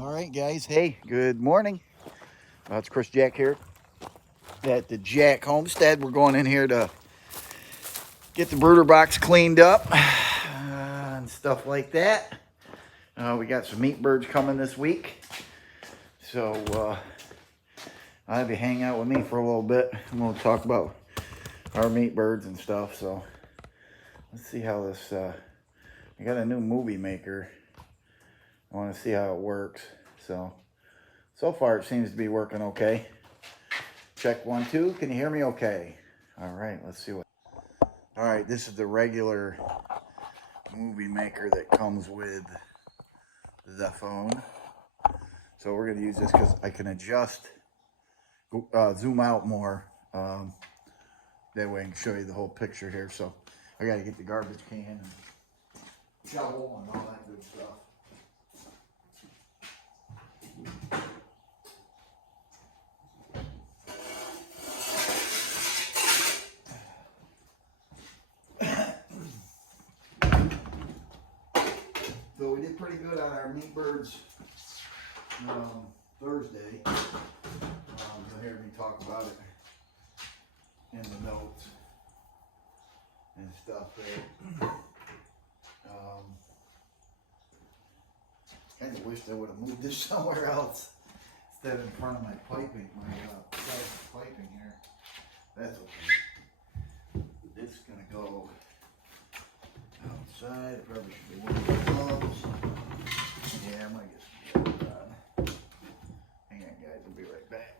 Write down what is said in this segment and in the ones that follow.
All right, guys. Hey, good morning. It's Chris Jack here at the Jack Homestead. We're going in here to get the brooder box cleaned up and stuff like that. We got some meat birds coming this week, so I'll have you hang out with me for a little bit. I'm going to talk about our meat birds and stuff. So let's see how this. I got a new movie maker. I want to see how it works. So far it seems to be working okay. Check 1, 2. Can you hear me okay? All right, let's see what. All right, this is the regular movie maker that comes with the phone. So we're gonna use this because I can adjust, zoom out more. That way I can show you the whole picture here. So I gotta get the garbage can and shovel and all that good stuff. So we did pretty good on our meat birds Thursday. You'll hear me talk about it in the notes and stuff there. Kind of wish I would have moved this somewhere else instead of in front of my piping, piping here. That's okay. This is gonna go outside. It probably should be one of the gloves. Yeah, I might just get it done. Hang on, guys. I'll be right back.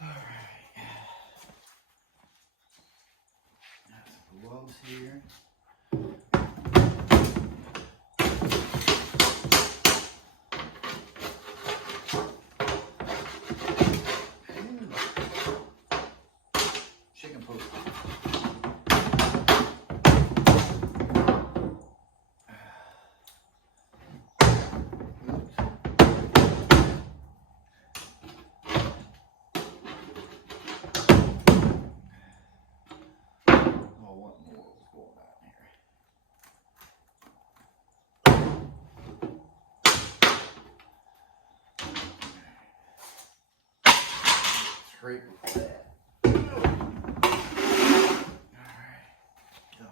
All right. Got some gloves here. Chicken poop. Straight with that. Alright. So.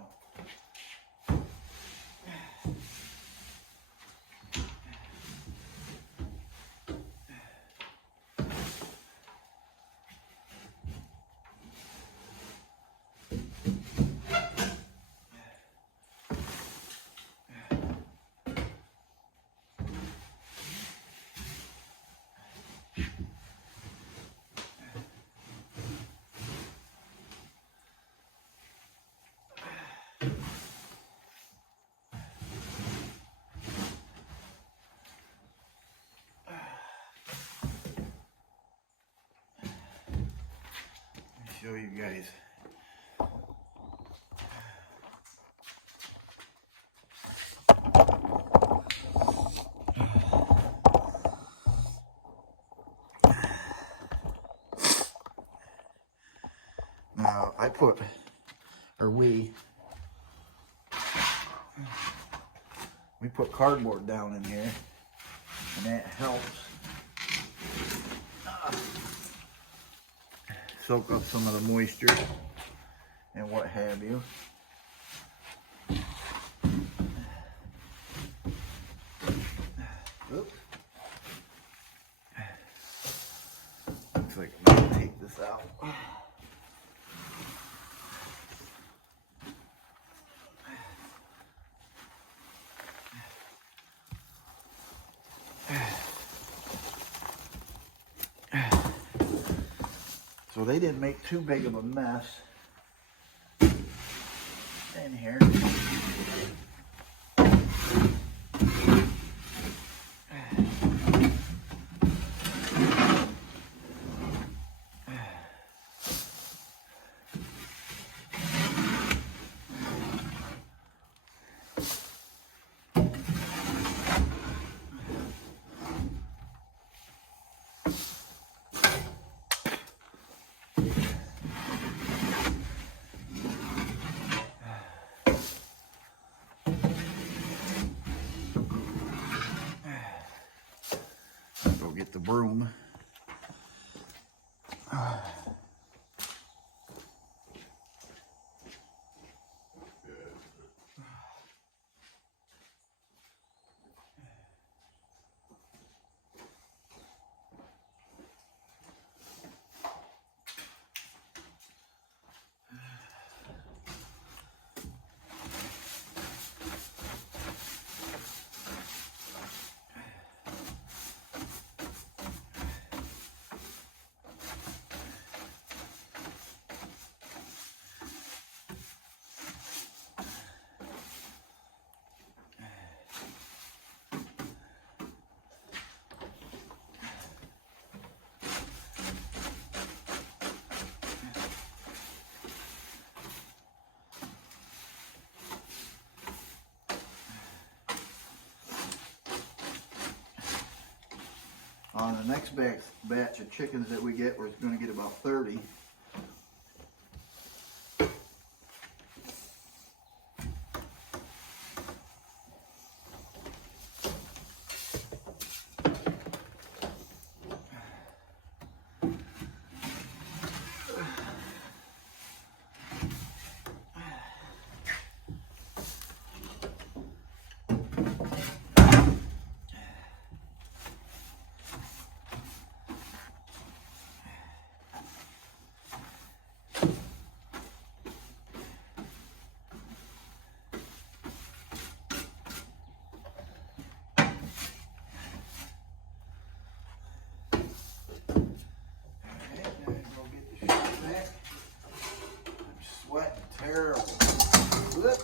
Show you guys. Now we put cardboard down in here, and that helps soak up some of the moisture and what have you. Oops. Looks like I'm gonna take this out. So they didn't make too big of a mess in here. get the broom. On the next batch of chickens that we get, we're going to get about 30. Sweating terrible. Whoop.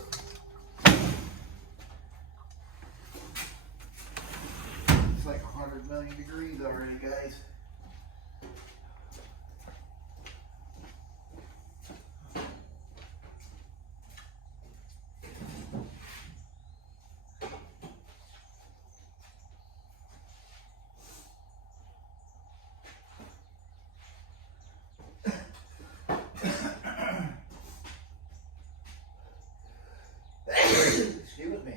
It's like 100 million degrees already, guys. Excuse me.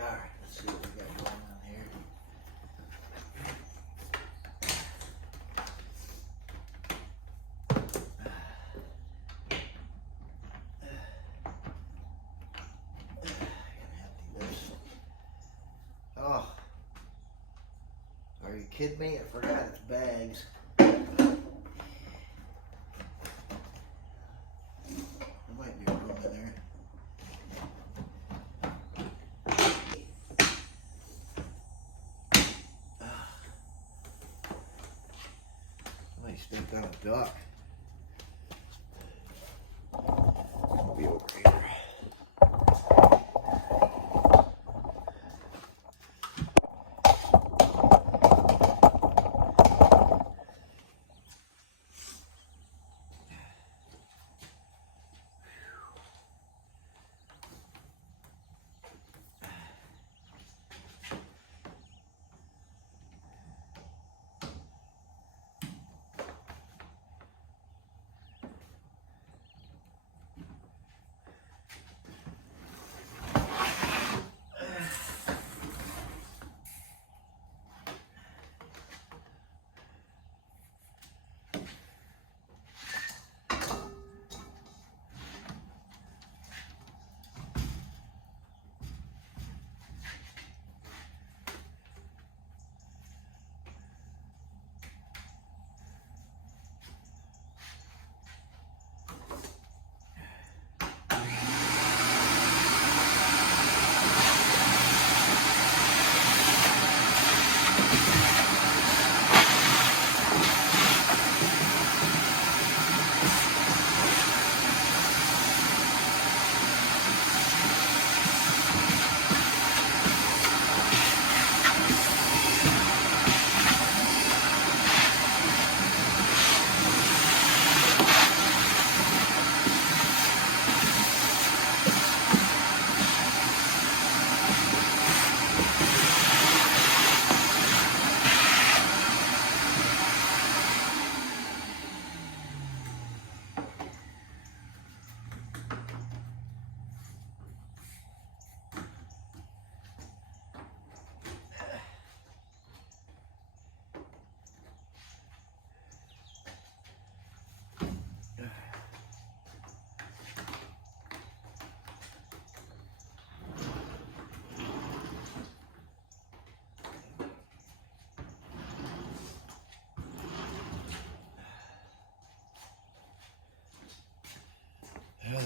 All right, let's see what we got going on here. Oh, are you kidding me? I forgot it's bags. There might be room in there. Somebody stepped on a duck. I'll be over here.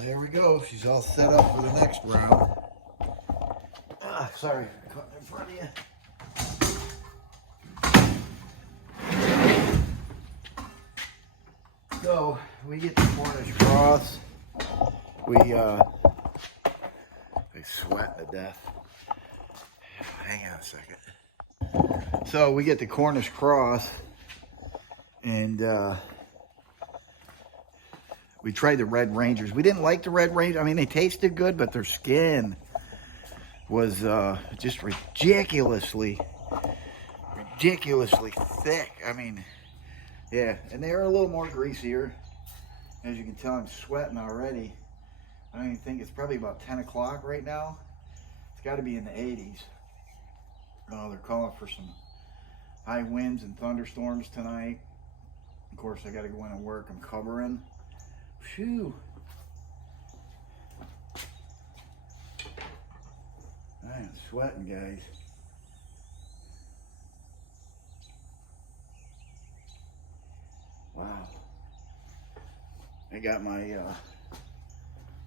There we go. She's all set up for the next round. Sorry, cutting in front of you. So we get the Cornish cross. They sweat to death. Hang on a second. So we get the Cornish cross, and we tried the Red Rangers. We didn't like the Red Rangers. I mean, they tasted good, but their skin was just ridiculously thick. I mean, yeah, and they are a little more greasier. As you can tell, I'm sweating already. I don't even think it's probably about 10 o'clock right now. It's got to be in the 80s. Oh, they're calling for some high winds and thunderstorms tonight. Of course, I got to go in and work. I'm covering. Phew. I am sweating, guys. Wow. I got my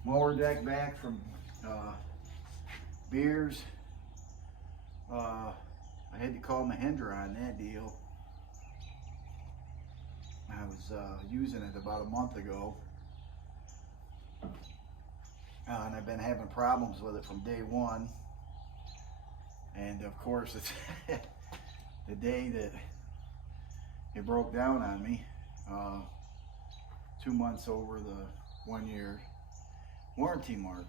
mower deck back from Beers. I had to call Mahindra on that deal. I was using it about a month ago. And I've been having problems with it from day one. And of course, it's the day that it broke down on me. 2 months over the 1 year warranty mark.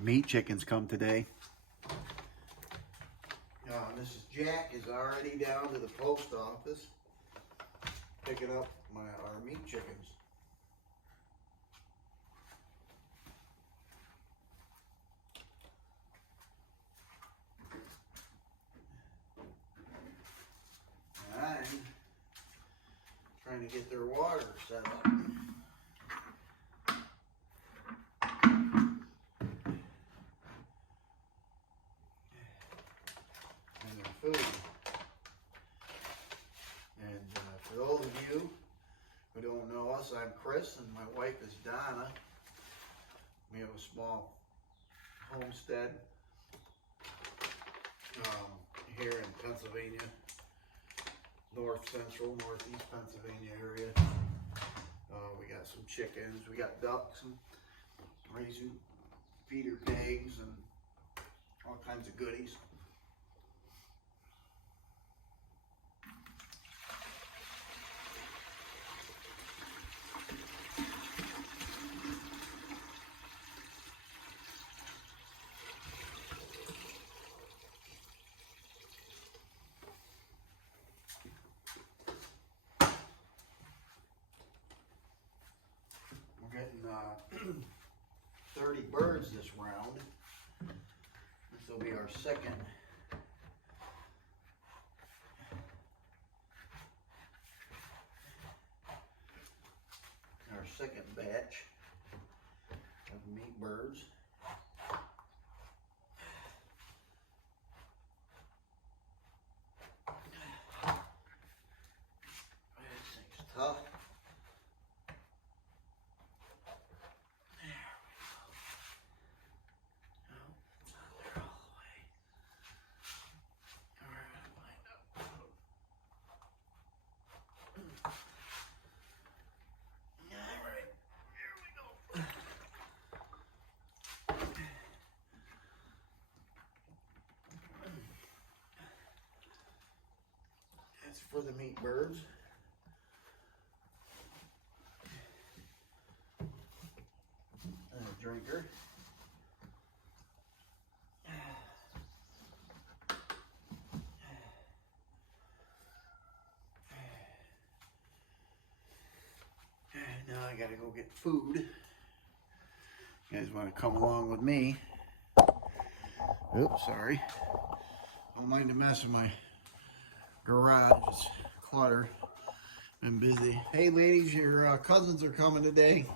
Meat chickens come today. Mrs. Jack is already down to the post office picking up our meat chickens. I'm trying to get their water set up. Food. And for those of you who don't know us, I'm Chris and my wife is Donna. We have a small homestead here in Pennsylvania, northeast Pennsylvania area. We got some chickens, we got ducks, and raising feeder pigs and all kinds of goodies. Getting 30 birds this round. This will be our second batch of meat birds. This thing's tough. For the meat birds. And a drinker. Now I gotta go get food. You guys want to come along with me? Oops, sorry. Don't mind the mess in my garage. It's clutter. Been busy. Hey ladies, your cousins are coming today.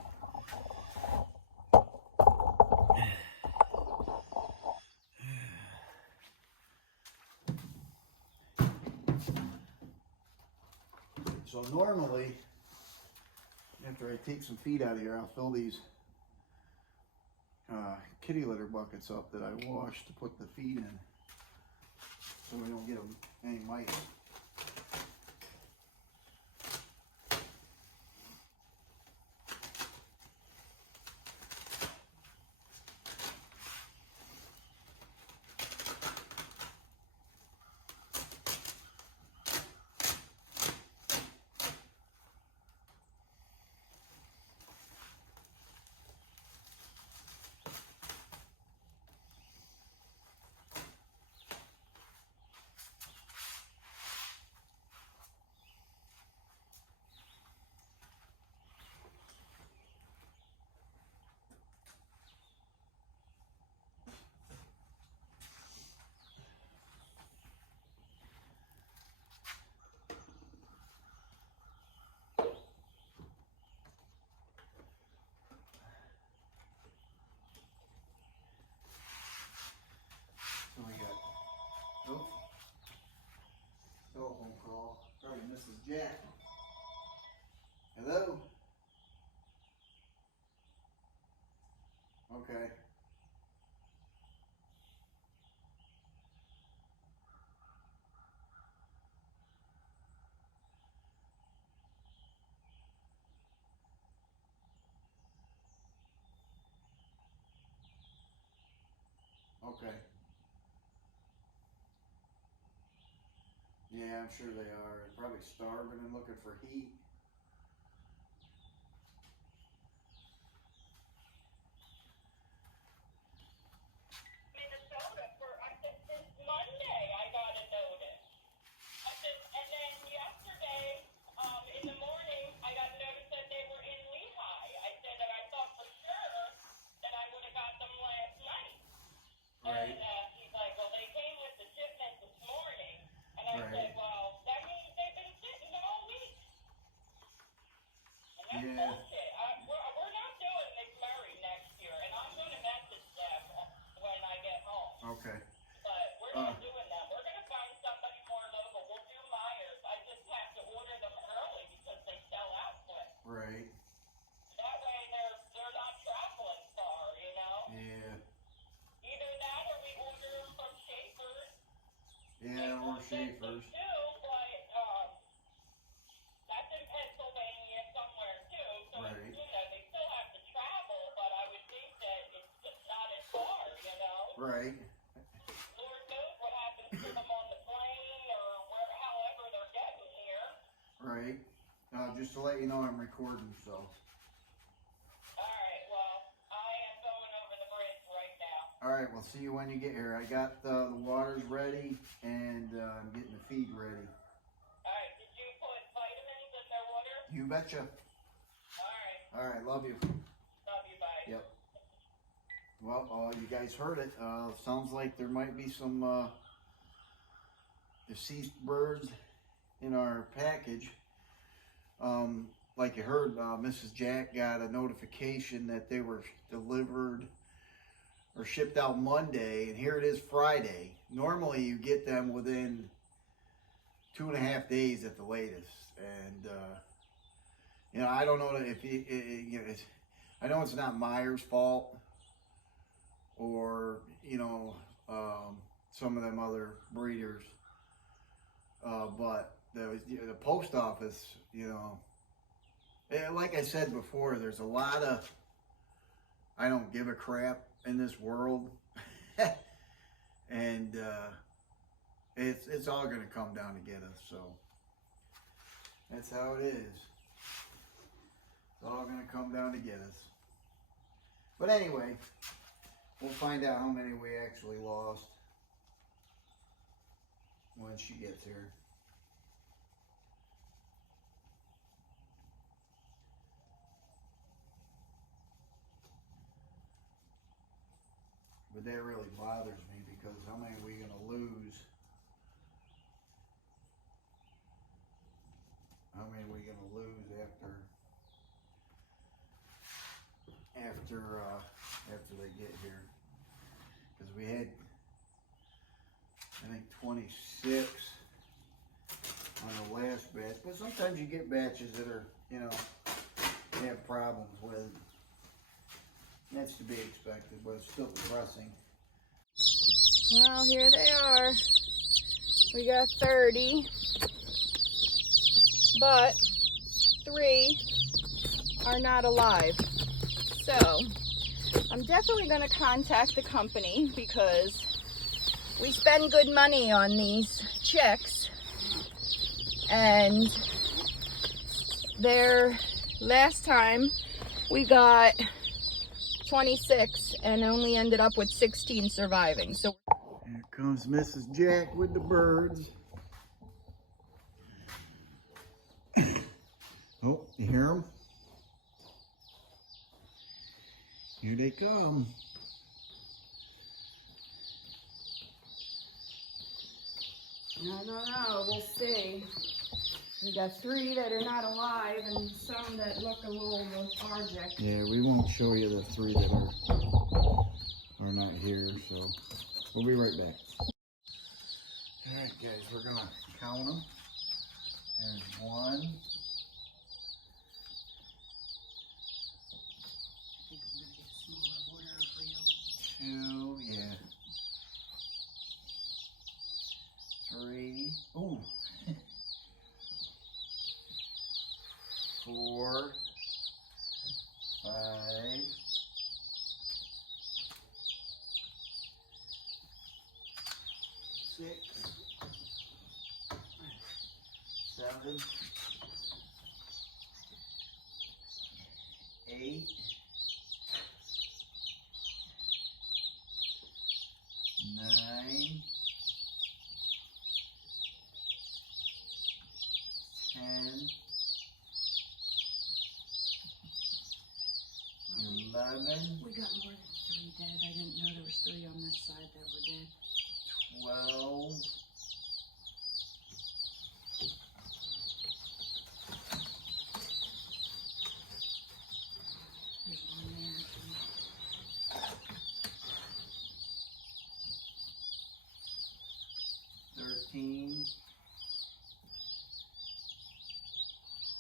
normally, after I take some feed out of here, I'll fill these kitty litter buckets up that I wash to put the feed in, so we don't get them any mice. So we got, oh, telephone call, probably Mrs. Jack. Hello? Okay. Okay. Yeah, I'm sure they are. They're probably starving and looking for heat. Minnesota for, I said, since Monday I got a notice. I said, and then yesterday, in the morning, I got a notice that they were in Lehigh. I said that I thought for sure that I would have got them last night. Right. And he's like, well, they came with the shipment this morning. And I Right. said, well, that means they've been sitting all week. And that's Yeah. bullshit. We're not doing McMurray next year, and I'm going to message them when I get home. Okay. But we're not doing that. We're going to find somebody more local. We'll do Myers. I just have to order them early because they sell out quick. Right. That way they're not traveling far, you know? Yeah. Either that or we order them from Schaefer's. Yeah, or Schaefer's. Too, but that's in Pennsylvania somewhere too. So Right. you know they still have to travel, but I would think that it's just not as far, you know. Right. Lord knows what happens to them on the plane or however they're getting here. Right. Just to let you know, I'm recording, so. All right, well, I am going over the bridge right now. All right, we'll see you when you get here. I got the waters ready, and I'm getting the feed ready. All right, did you put vitamins in their water? You betcha. All right, All right, love you. love you, bye. Yep. Well, you guys heard it. Sounds like there might be some deceased birds in our package. Like you heard, Mrs. Jack got a notification that they were delivered or shipped out Monday, and here it is Friday. Normally you get them within 2.5 days at the latest. And, you know, I don't know if I know it's not Myers' fault, or, you know, some of them other breeders. But the post office, you know, like I said before, there's a lot of I don't give a crap in this world. And it's all going to come down to get us. So that's how it is. It's all going to come down to get us. But anyway, we'll find out how many we actually lost when she gets here. But that really bothers me, because how many are we going to lose? How many are we going to lose after they get here? Because we had, I think, 26 on the last batch. But sometimes you get batches that are, you know, you have problems with. That's to be expected, but it's still depressing. Well, here they are. We got 30, but 3 are not alive. So I'm definitely going to contact the company because we spend good money on these chicks, and their last time we got 26 and only ended up with 16 surviving. So Here comes Mrs. Jack with the birds. Oh, you hear them? Here they come. I don't know, we'll see. We got 3 that are not alive and some that look a little lethargic. Yeah, we won't show you the 3 that are not here, so we'll be right back. All right, guys, we're gonna count them. There's 1. Two, yeah. 3. Ooh. 4, 5, 6, 7, 8, 9, 10, 11. We got more than 3 dead. I didn't know there was 3 on this side that were dead. 12. There's 1 there. 13.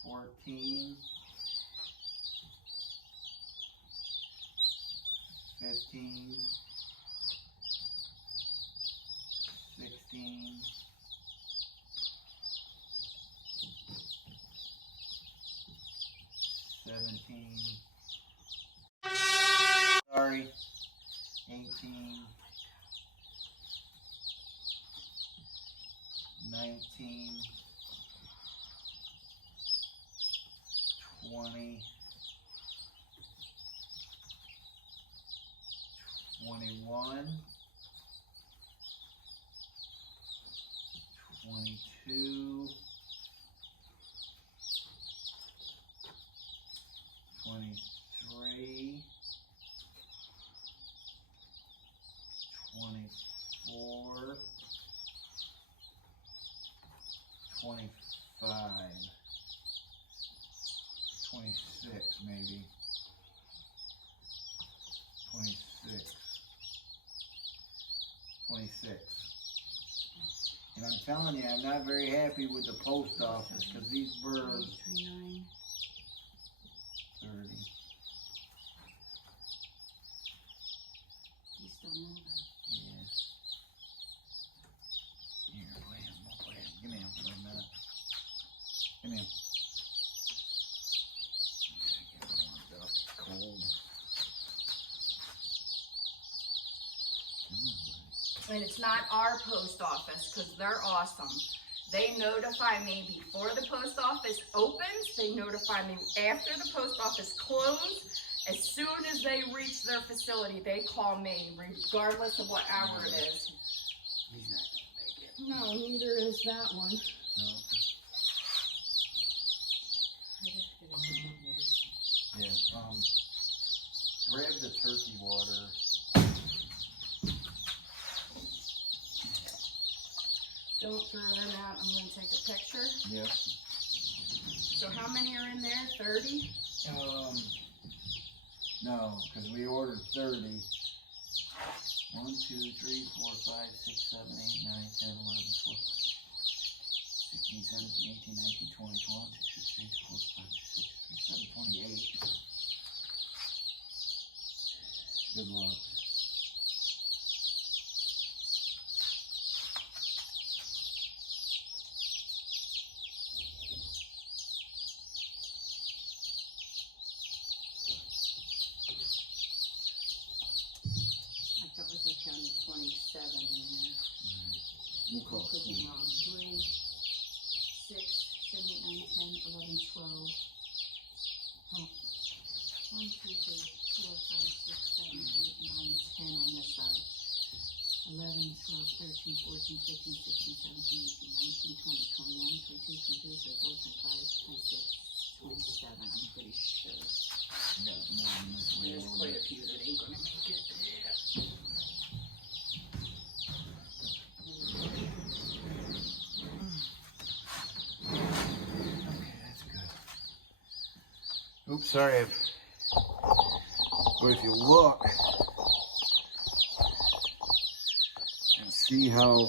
14. 15. 16. 17. Sorry. 18. 19. 20. 21. 22. 23. 24. 25. 26 maybe. 26. 26. And I'm telling you, I'm not very happy with the post office because these birds. 29. 30. He's still moving. Yeah. Here, play him. We'll play him. Give me him for a minute. Give me him. Get warmed up. It's cold. Come on, buddy. And it's not our post office because they're awesome. They notify me before the post office opens. They notify me after the post office closes. As soon as they reach their facility, they call me, regardless of what hour it is. He's not gonna make it. No, neither is that one. No. Yeah. Grab the turkey water. Don't throw them out. I'm going to take a picture. Yep. So how many are in there? 30? No, because we ordered 30. 1, 2, 3, 4, 5, 6, 7, 8, 9, 10, 11, 12, 16, 17, 18, 19, 20, 21, 22, 23, 24, 25, 26, 27, 28. Good luck. I felt like I counted 27 in there. We'll call Could be it. wrong. 3, 6, 7, 8, 9, 10, 11, 12. Oh. 1, 2, 3, 4, 5, 6, 7, 8, 9, 10 on this side. 11, 12, 13, 14, 15, 16, 17, 18, 19, 20, 21, 22, 23, 24, 25, 26, 27, I'm pretty sure. We got more than this way. There's quite a few that ain't gonna make it. Okay, that's good. Oops, sorry. But if you look and see how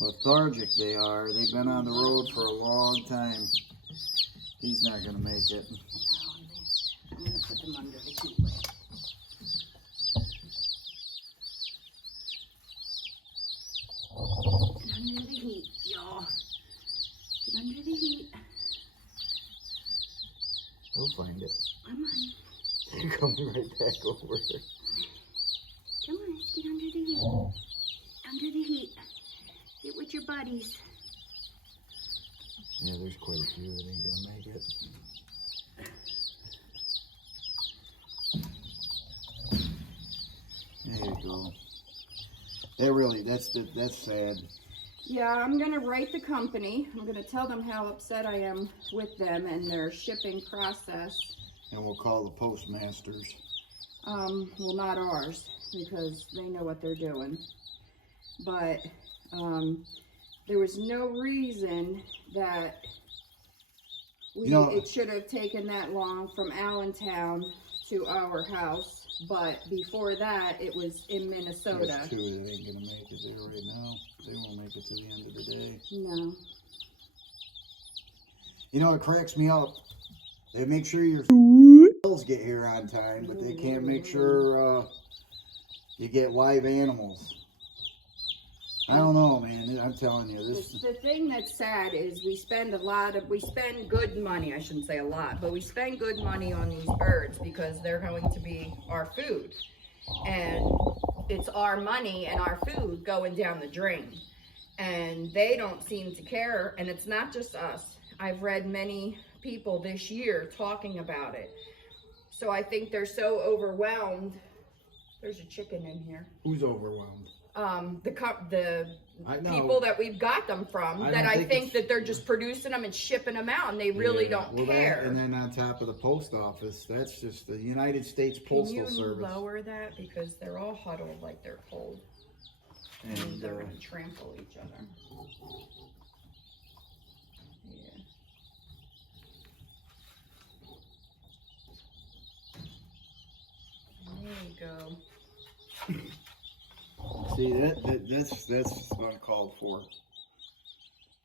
lethargic they are, they've been on the road for a long time. He's not going to make it. No, I'm gonna put them under the heat lamp. Get under the heat, y'all. Get under the heat. He'll find it. Come on. You're coming right back over here. Come on, get under the heat. Under the heat. Get with your buddies. Yeah, there's quite a few that ain't gonna make it. There you go. That's sad. Yeah, I'm gonna write the company. I'm gonna tell them how upset I am with them and their shipping process. And we'll call the postmasters. Well, not ours, because they know what they're doing. But, there was no reason that it should have taken that long from Allentown to our house. But before that, it was in Minnesota. There's two that ain't gonna make it there right now. They won't make it to the end of the day. No. You know, it cracks me up. They make sure your bills get here on time, but they can't make sure you get live animals. I don't know, man. I'm telling you, The thing that's sad is we spend good money, I shouldn't say a lot, but we spend good money on these birds because they're going to be our food. And it's our money and our food going down the drain. And they don't seem to care, and it's not just us. I've read many people this year talking about it. So I think they're so overwhelmed. There's a chicken in here. Who's overwhelmed? The I know. people that we've got them from, I that don't I think think it's- that they're just producing them and shipping them out, and they really Yeah, don't well, care. and then on top of the post office, that's just the United States Can Postal you Service. lower that, because they're all huddled like they're cold, and And they're gonna trample each other. Yeah. There you go. see that's uncalled for.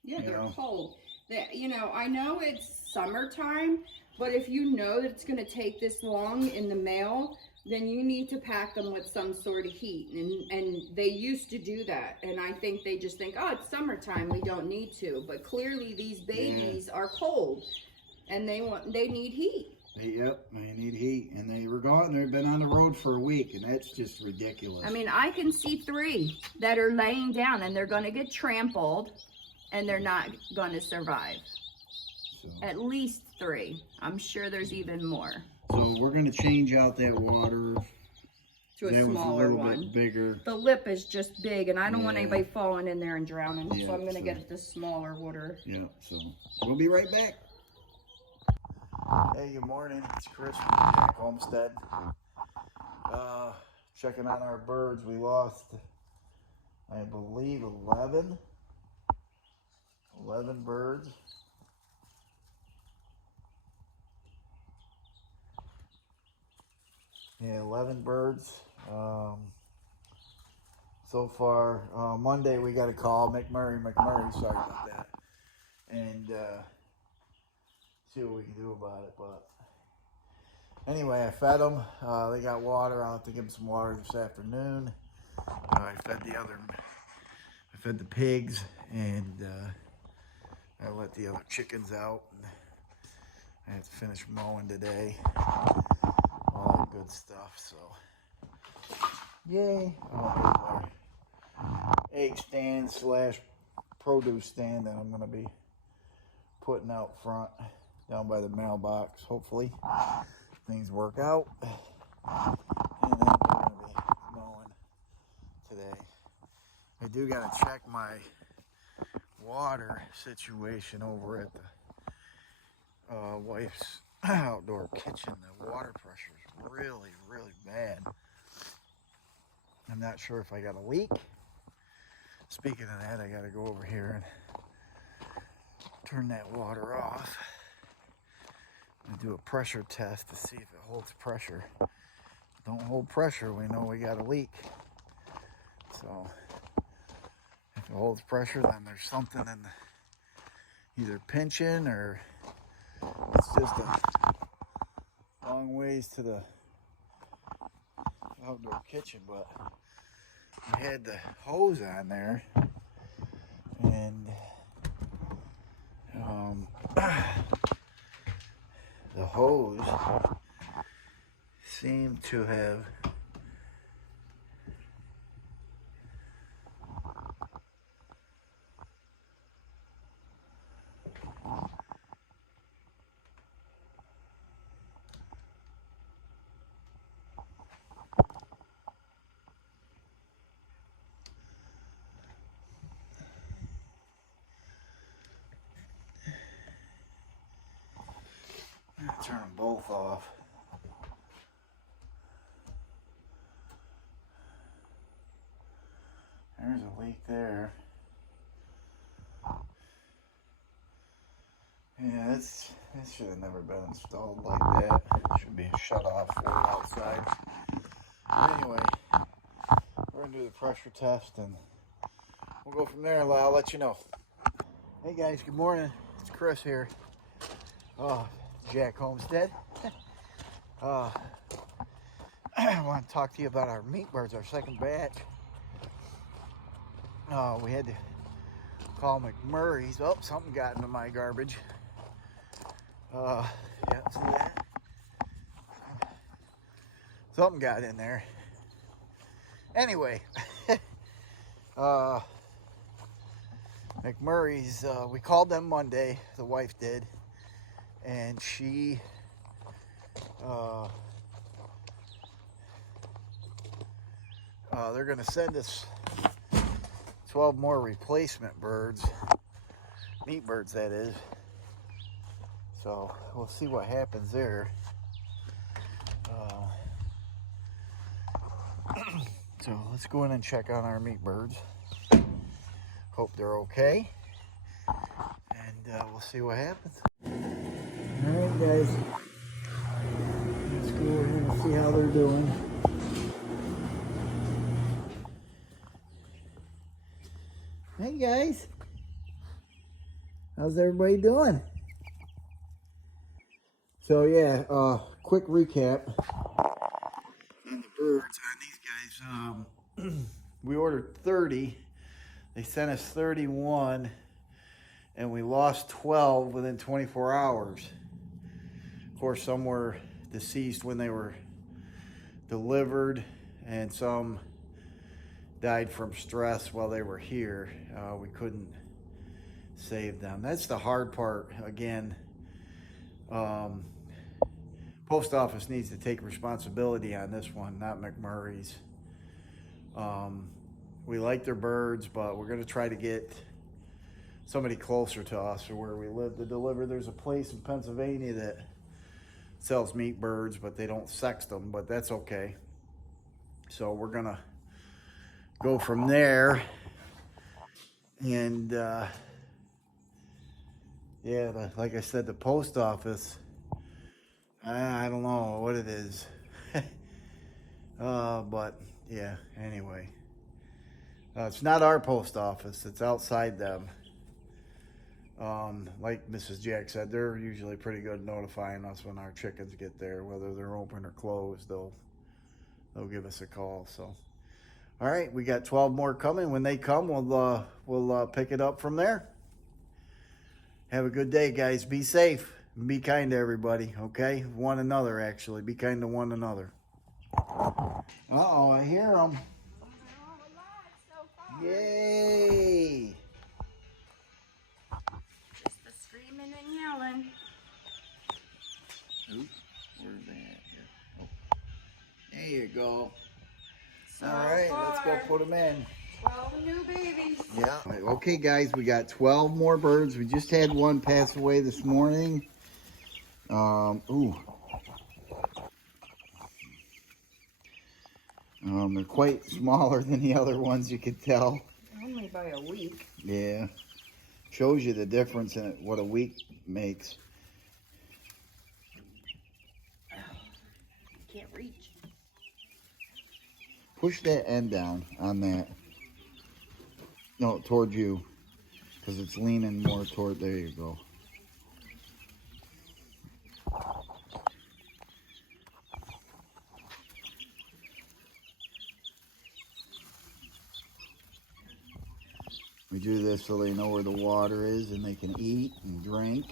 Yeah, You they're know? cold. I know it's summertime, but if you know that it's going to take this long in the mail, then you need to pack them with some sort of heat. And they used to do that. And I think they just think, oh, it's summertime, we don't need to. But clearly these babies are cold and they need heat. They need heat, and they were gone. They've been on the road for a week, and that's just ridiculous. I mean, I can see 3 that are laying down and they're going to get trampled and they're not going to survive. so At least 3. I'm sure there's even more. we're gonna change out that water. To a that smaller was a little one. bit bigger. The lip is just big, and I don't want Yeah. anybody falling in there and drowning, Yeah, so I'm gonna so- get it this smaller water. Yeah, so we'll be right back. Hey, good morning. It's Chris from Jack Homestead. Checking on our birds. We lost, I believe, 11 birds. Yeah, 11 birds. So far, Monday we got a call. McMurray, sorry about that. and see what we can do about it. But anyway, I fed them. They got water. I'll have to give them some water this afternoon. I fed the pigs, and I let the other chickens out. And I have to finish mowing today. All that good stuff. So, yay! Oh, our egg stand / produce stand that I'm gonna be putting out front down by the mailbox. Hopefully, things work out, and then we're gonna be mowing today. I do gotta check my water situation over at the wife's outdoor kitchen. The water pressure is really, really bad. I'm not sure if I got a leak. Speaking of that, I gotta go over here and turn that water off and do a pressure test to see if it holds pressure. Don't hold pressure, we know we got a leak. So if it holds pressure, then there's something in the either pinching, or it's just a long ways to the outdoor kitchen. But I had the hose on there, and the hose seemed to have turn them both off. There's a leak there. Yeah, this should have never been installed like that. It should be shut off for outside. But anyway, we're gonna do the pressure test, and we'll go from there. I'll let you know. Hey guys, good morning. It's Chris here. Jack Homestead. I want to talk to you about our meat birds, our second batch. We had to call McMurray's. Oh, something got into my garbage. Yeah, see that? Something got in there. Anyway, McMurray's, we called them Monday, the wife did, and she they're gonna send us 12 more replacement birds, meat birds that is. So we'll see what happens there. So let's go in and check on our meat birds. Hope they're okay, and we'll see what happens. All right, guys. Let's go over here and see how they're doing. Hey guys, how's everybody doing? So yeah, quick recap on the birds, on these guys. We ordered 30, they sent us 31, and we lost 12 within 24 hours. Of course, some were deceased when they were delivered, and some died from stress while they were here. We couldn't save them. That's the hard part. Again, post office needs to take responsibility on this one, not McMurray's. We like their birds, but we're going to try to get somebody closer to us or where we live to deliver. There's a place in Pennsylvania that sells meat birds, but they don't sex them, but that's okay. So we're going to go from there. And yeah, like I said, the post office, I don't know what it is. But yeah, anyway, it's not our post office, it's outside them. Like Mrs. Jack said, they're usually pretty good notifying us when our chickens get there, whether they're open or closed. They'll give us a call. So, all right, we got 12 more coming. When they come, we'll pick it up from there. Have a good day, guys. Be safe. Be kind to everybody, okay? One another, actually. Be kind to one another. Uh-oh, I hear them. Yay! Just the screaming and yelling. Oops, where's that here? Oh. There you go. So All right, let's go far, put them in. 12 new babies. Yeah. Okay, guys, we got 12 more birds. We just had one pass away this morning. They're quite smaller than the other ones, you could tell. Only by a week. Yeah. Shows you the difference in it, what a week makes. Can't reach. Push that end down on that. No, toward you. Because it's leaning more toward, there you go. We do this so they know where the water is and they can eat and drink.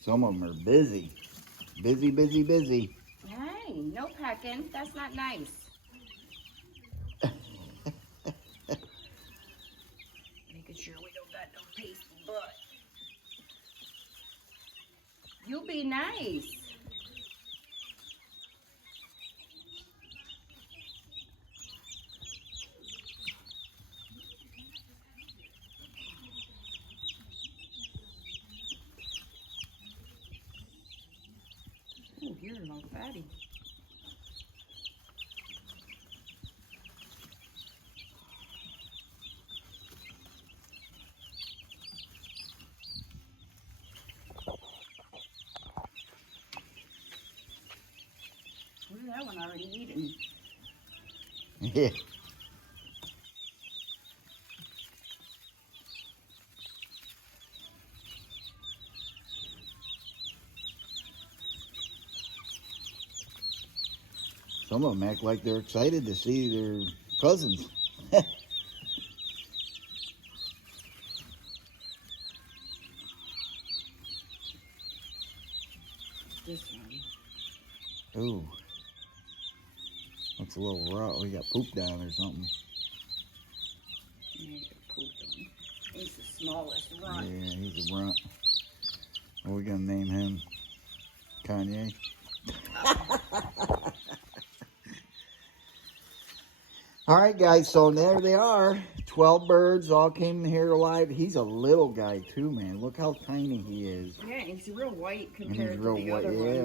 Some of them are busy. Busy, busy, busy. Hey, no pecking. That's not nice. Making sure we don't got no pasty butt. You be nice. Oh, you're a little fatty. Look at that one already eating. Yeah. Some of them act like they're excited to see their cousins. This one. Ooh. Looks a little raw. We got pooped on or something. Yeah, you pooped on. He's the smallest runt. Yeah, he's a runt. What are we going to name him? Kanye? All right, guys, so there they are. 12 birds all came here alive. He's a little guy, too, man. Look how tiny he is. Yeah, he's real white And compared he's to real the white, other yeah.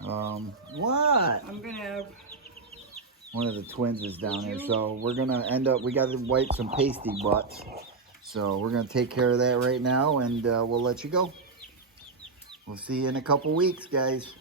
ones. What? I'm gonna. One of the twins is down here, you- so we're going to end up, we got to wipe some pasty butts. So we're going to take care of that right now, and we'll let you go. We'll see you in a couple weeks, guys.